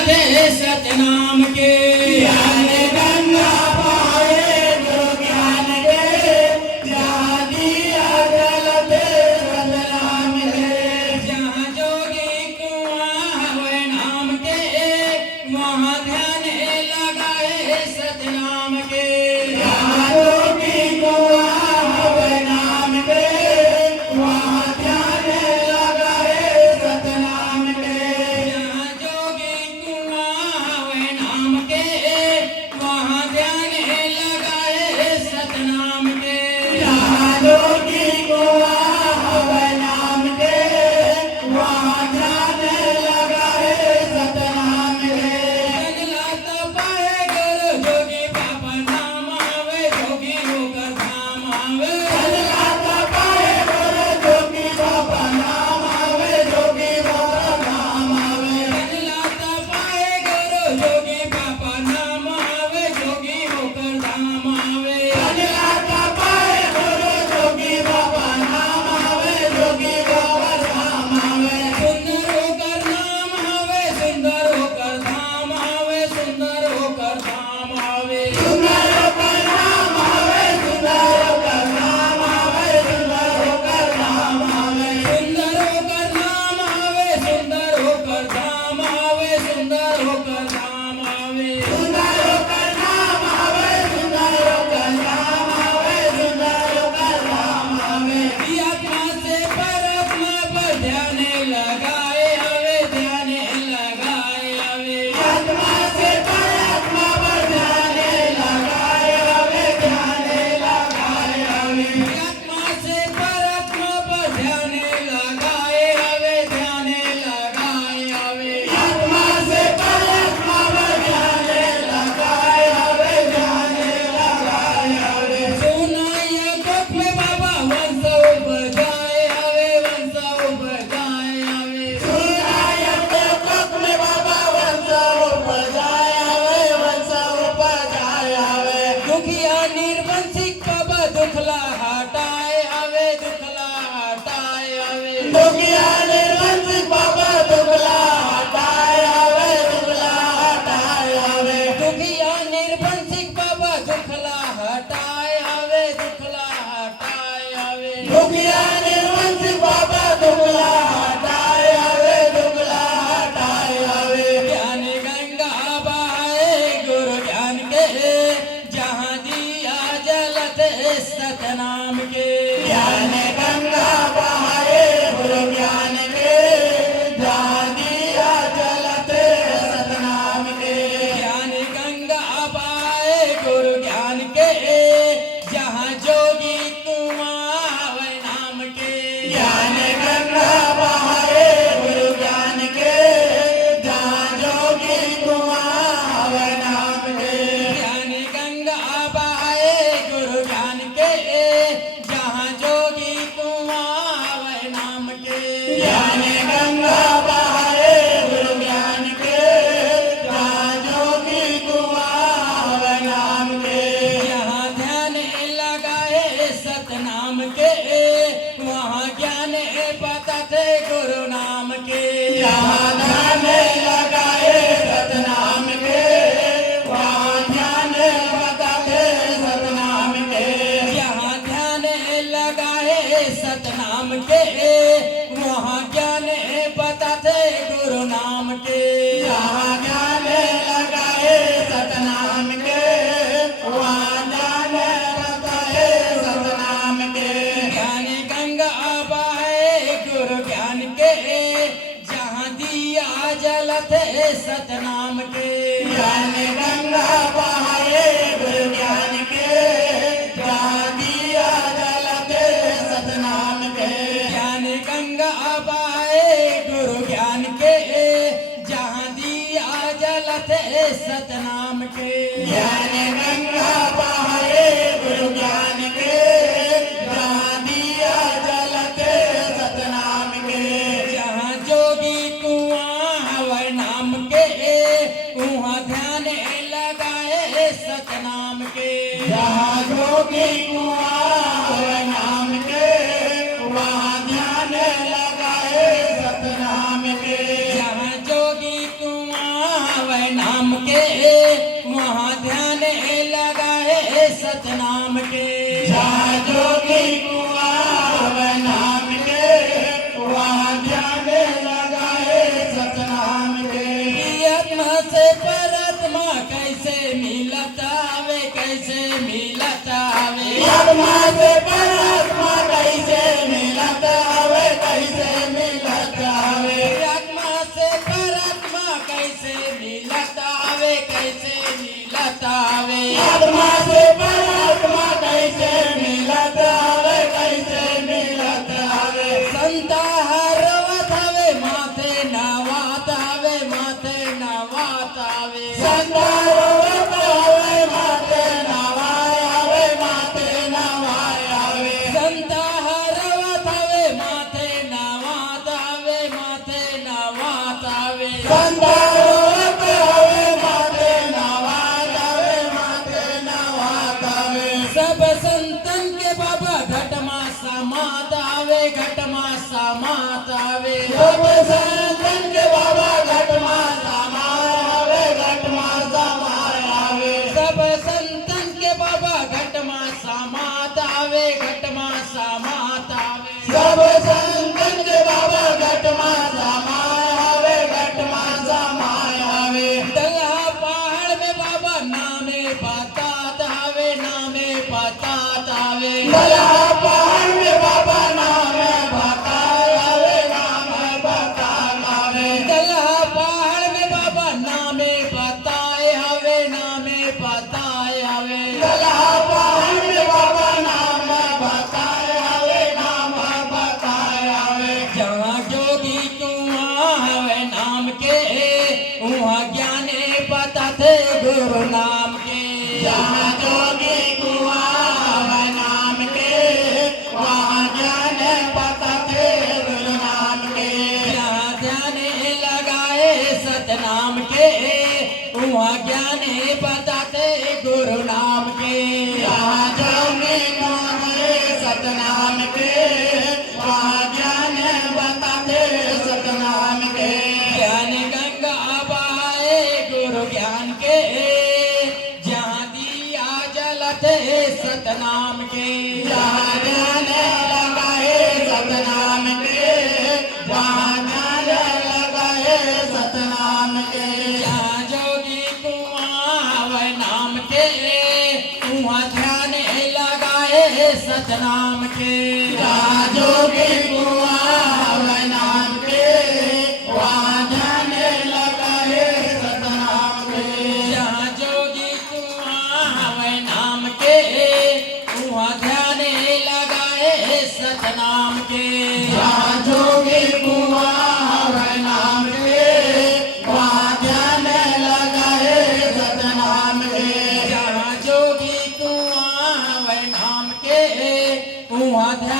जलते सतनाम के। ज्ञान गंगा पाए गुरु ज्ञान के, जहाँ दिया जलते सतनाम के। जहाँ जोगी कुआं हवे नाम के, वहाँ ध्यान लगाए सतनाम के। जहाँ जोगी कुआं हवे नाम के, वहाँ ध्यान लगाए सतनाम के। जहाँ जोगी कुआं हवे नाम के, वहाँ ध्यान लगाए सतनाम के। जहाँ जोगी कुआं हवे नाम के, वहाँ ध्यान लगाए सतनाम के। जगलात पाए गुरु जोगी बाबा नाम आवे, जोगी होकर धाम आवे। जगलात पाए गुरु जोगी बाबा नाम आवे, जोगी बाबा नाम आवे। जगलात पाए गुरु जोगी बाबा नाम आवे, जोगी होकर धाम आवे। जगलात पाए गुरु जोगी बाबा नाम आवे, जोगी बाबा नाम आवे। सुंदर होकर नाम आवे, सुंदर होकर धाम आवे, सुंदर होकर धाम आवे। सुंदर होकर नाम आवे, सुंदर होकर नाम आवे, सुंदर होकर नाम आवे। सुंदर होकर नाम आवे, सुंदर होकर धाम आवे, सुंदर होकर धाम आवे। सुंदर होकर नाम आवे, सुंदर होकर नाम आवे, सुंदर होकर नाम आवे। आत्मा से परमात्मा पर ध्यान लगाए आवे, ध्यान लगाए आवे। आत्मा से परमात्मा पर ध्यान लगाए आवे, ध्यान लगाए आवे। आत्मा से परमात्मा पर ध्यान लगाए आवे, ध्यान लगाए आवे। आत्मा से परमात्मा पर ध्यान लगाए आवे, ध्यान लगाए आवे। सुनाइए दुख में बाबा वंश उपजाए आवे, वंश उपजाए आवे। सुनाया तो कुक में बाबा वंश उपजाए आवे, वंश उपजाए आवे। दुखिया निर्वंशिक बाबा दुखला हटाए आवे, दुखला हटाए आवे। दुखिया निर्वंश बाबा दुखला हटाए आवे, दुखला हटाए आवे। दुखिया निर्वंशिक बाबा दुखला हटाए आवे, दुखला हटाए आवे। दुखिया निर्वंश बाबा दुखला हटाए आवे, दुखला हटाए आवे। ज्ञान गंगा बहाए गुरु ज्ञान के, जहाँ दिया जलते सतनाम के। ज्ञान गंगा बहाए गुरु ज्ञान के, जहाँ दिया जलते सतनाम के। ज्ञान गंगा बहाए गुरु ज्ञान के, जहाँ जोगी कुआं हवे नाम के। ज्ञान गंगा बहाए गुरु ज्ञान के, जहाँ जोगी कुआं हवे नाम के। ज्ञान गंगा बहाए गुरु ज्ञान के, जहाँ जोगी कुआं हवे नाम के। ज्ञान गंगा बहाए गुरु ज्ञान के, जहाँ जोगी कुआं हवे नाम के। यहाँ ध्यान लगाए सतनाम के, वहाँ ज्ञान बताते गुरु नाम के। जहाँ ध्यान लगाए सतनाम के, वहाँ ध्यान बताते सतनाम के। यहाँ ध्यान लगाए सतनाम के, वहाँ ज्ञान बताते गुरु नाम के। जहाँ ध्यान लगाए सतनाम के, वहाँ ध्यान बताए सतनाम के। ज्ञान गंगा बहाए गुरु ज्ञान के, जहाँ दिया जलते सतनाम के। ज्ञान गंगा बहाए गुरु ज्ञान के, जहाँ दिया जलते सतनाम के। ज्ञान गंगा बहाए गुरु ज्ञान के, जहाँ दिया जलते सतनाम के। ज्ञान गंगा बहाए गुरु ज्ञान के, जहाँ दिया जलते सतनाम के। जहाँ जोगी कुआं हवे नाम के, वहाँ ध्यान लगाए सतनाम के। जहाँ जोगी कुआं हवे नाम के, वहाँ ध्यान लगाए सतनाम के। जहाँ जोगी कुआं हवे नाम के वहाँ ध्यान लगाए सतनाम के जहाँ जोगी कुआं हवे नाम के वहाँ ध्यान लगाए सतनाम के आत्मा से परमात्मा कैसे मिलता आवे कैसे मिलता आवे आत्मा से परमात्मा कैसे मिलता आवे कैसे मिलता आवे आत्मा से परमात्मा कैसे मिलता आवे कैसे मिलता आवे आत्मा से परमात्मा कैसे मिलता आवे कैसे मिलता आवे संता हरवत हवे माथे नवात आवे माथे नवात आवे संतारोवत आवे माते नवाय आवे माते नवाय आवे संता हरवत हवे माथे नवात आवे माथे नवात आवे संतारोवत आवे माते नवाय आवे माते नवाय आवे सब संतन के बाबा घटमा समात आवे घटमा समात आवे सब संतन के बाबा घटमा समाय आवे घटमा समाय आवे सब संतन के बाबा घटमा समात आवे घटमा समात आवे सब संतन के बाबा घटमा समाय आवे घटमा समाय आवे दलहा पहाड़ में बाबा नामे बतात आवे नामे बतात आवे दलहा पहाड़ में बाबा नाम बताए आवे नाम बताए आवे दलहा पहाड़ में बाबा नामे बताए हवे नामे बताए हवे दलहा पहाड़ में बाबा नाम बताए आवे नाम बताए आवे जहाँ जोगी कुआं हवे नाम के वहाँ ज्ञाने पता थे गुरु नाम के जहाँ जोगी कुआं हवे नाम के वहाँ ज्ञान पता थे गुरु नाम के जहाँ ध्यान लगाए सतनाम के वहाँ ज्ञाने पता थे गुरु नाम के जहाँ जोगी कुआं सतनाम के वहाँ ज्ञान बताते सतनाम के ज्ञान गंगा बहाए गुरु ज्ञान के जहाँ दिया जलते सतनाम के जहाँ ध्यान लगाए सतनाम के वहाँ ध्यान लगाए सतनाम के जहाँ जोगी कुआं हवे नाम के वहाँ ध्यान लगाए सतनाम के जहाँ जोगी कुआं हवे नाम के वहाँ ध्यान लगाए सतनाम के जहाँ जोगी कुआं हवे नाम के वहाँ ध्यान लगाए सतनाम के जहाँ जोगी कुआं हवे नाम के वहाँ ध्यान लगाए सतनाम के जहाँ जोगी कुआं हवे नाम के वहाँ ध्यान